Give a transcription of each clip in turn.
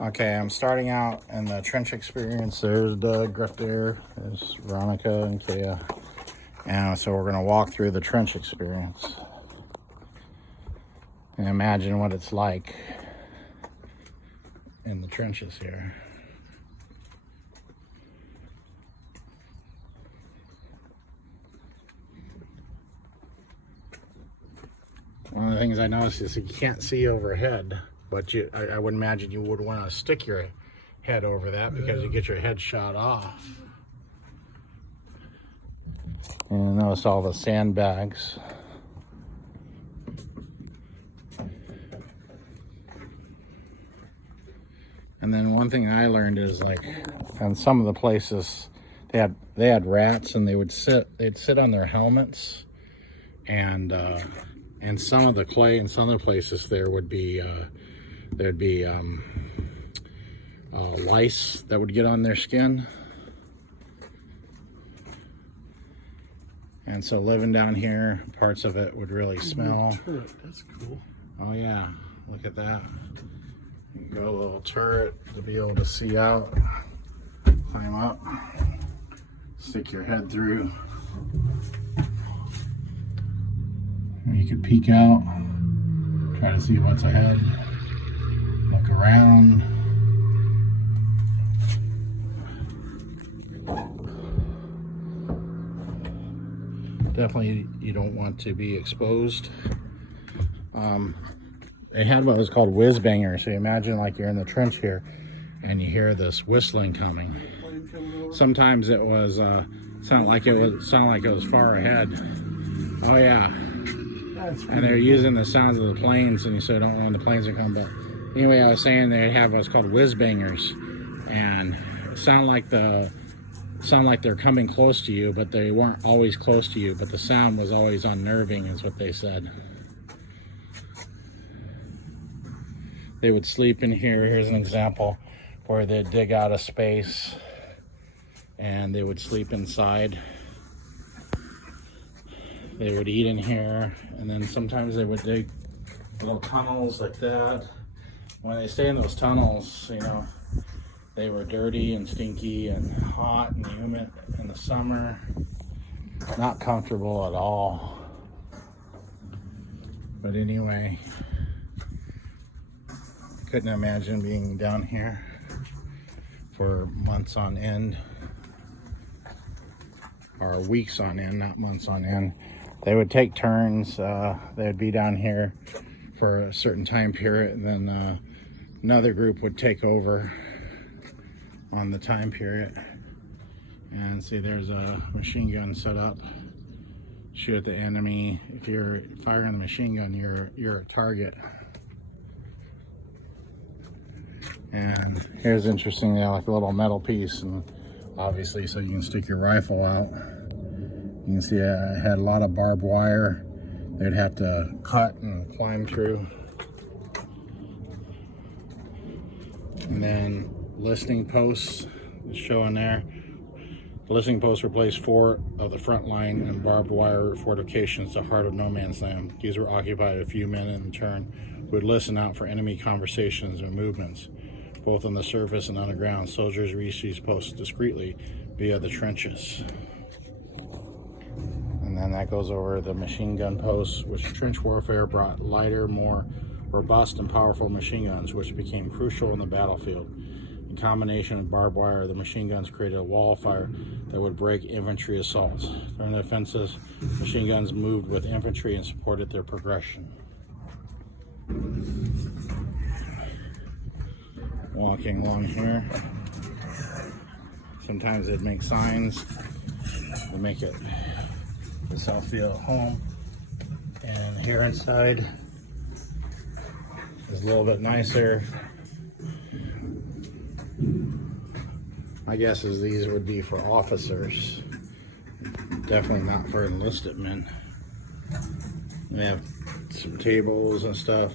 Okay, I'm starting out in the trench experience. There's Doug right there. There's Veronica and Kea. And so we're gonna walk through the trench experience and imagine what it's like in the trenches here. One of the things I noticed is you can't see overhead, but I would imagine you would want to stick your head over that because you get your head shot off. And notice all the sandbags. And then one thing I learned is, like, on some of the places they had rats, and they'd sit on their helmets, and some of the clay in some of the places there'd be lice that would get on their skin. And so living down here, parts of it would really smell. Turret. That's cool. Oh yeah, look at that. You got a little turret to be able to see out, climb up, stick your head through. You could peek out, try to see what's ahead, look around. Definitely you don't want to be exposed. They had what was called whiz bangers. So you imagine like you're in the trench here and you hear this whistling coming. Sometimes it was sounded like it was far ahead. Oh yeah. And they're using the sounds of the planes, and you so don't want the planes to come. But anyway, I was saying they have what's called whiz bangers, and sound like they're coming close to you, but they weren't always close to you. But the sound was always unnerving, is what they said. They would sleep in here. Here's an example where they'd dig out a space, and they would sleep inside. They would eat in here, and then sometimes they would dig little tunnels like that. When they stay in those tunnels, you know, they were dirty and stinky and hot and humid in the summer. Not comfortable at all. But anyway, couldn't imagine being down here for months on end, or weeks on end, not months on end. They would take turns. They'd be down here for a certain time period, and then another group would take over on the time period. And see, there's a machine gun set up. Shoot at the enemy. If you're firing the machine gun, you're a target. And here's interesting, they have like a little metal piece, and obviously so you can stick your rifle out. You can see it had a lot of barbed wire they'd have to cut and climb through. And then listening posts showing there. The listening posts replaced 4 of the front line and barbed wire fortifications, the heart of no man's land. These were occupied by a few men in turn who would listen out for enemy conversations and movements, both on the surface and on the ground. Soldiers reached these posts discreetly via the trenches. And then that goes over the machine gun posts, which trench warfare brought lighter, more robust and powerful machine guns, which became crucial in the battlefield. In combination with barbed wire, the machine guns created a wall of fire that would break infantry assaults. During the offensives, machine guns moved with infantry and supported their progression. Walking along here. Sometimes they'd make signs to make it yourself feel at home. And here inside is a little bit nicer. My guess is these would be for officers, definitely not for enlisted men. They have some tables and stuff.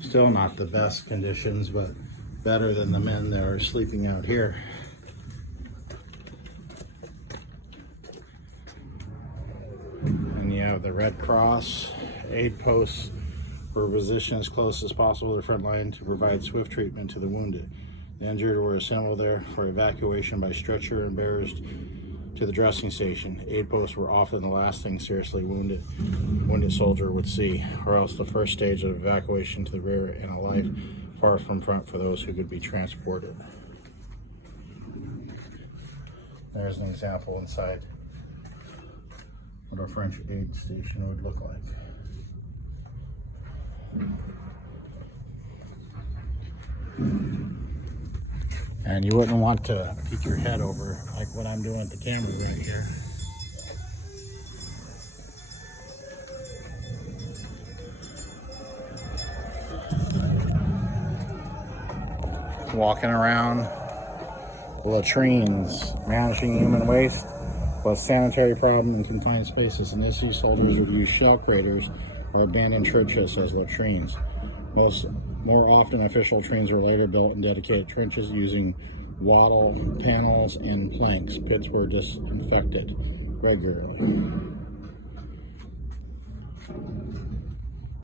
Still not the best conditions, but better than the men that are sleeping out here. And you have the Red Cross aid posts were positioned as close as possible to the front line to provide swift treatment to the wounded. The injured were assembled there for evacuation by stretcher and bearers to the dressing station. Aid posts were often the last thing seriously wounded soldier would see, or else the first stage of evacuation to the rear and a life far from front for those who could be transported. There's an example inside what a French aid station would look like. And you wouldn't want to peek your head over like what I'm doing with the camera right here. Walking around latrines, managing human waste was a sanitary problem in confined spaces. In this use, soldiers would use shell craters or abandoned trenches as latrines. More often, official latrines were later built in dedicated trenches using wattle panels and planks. Pits were disinfected regularly.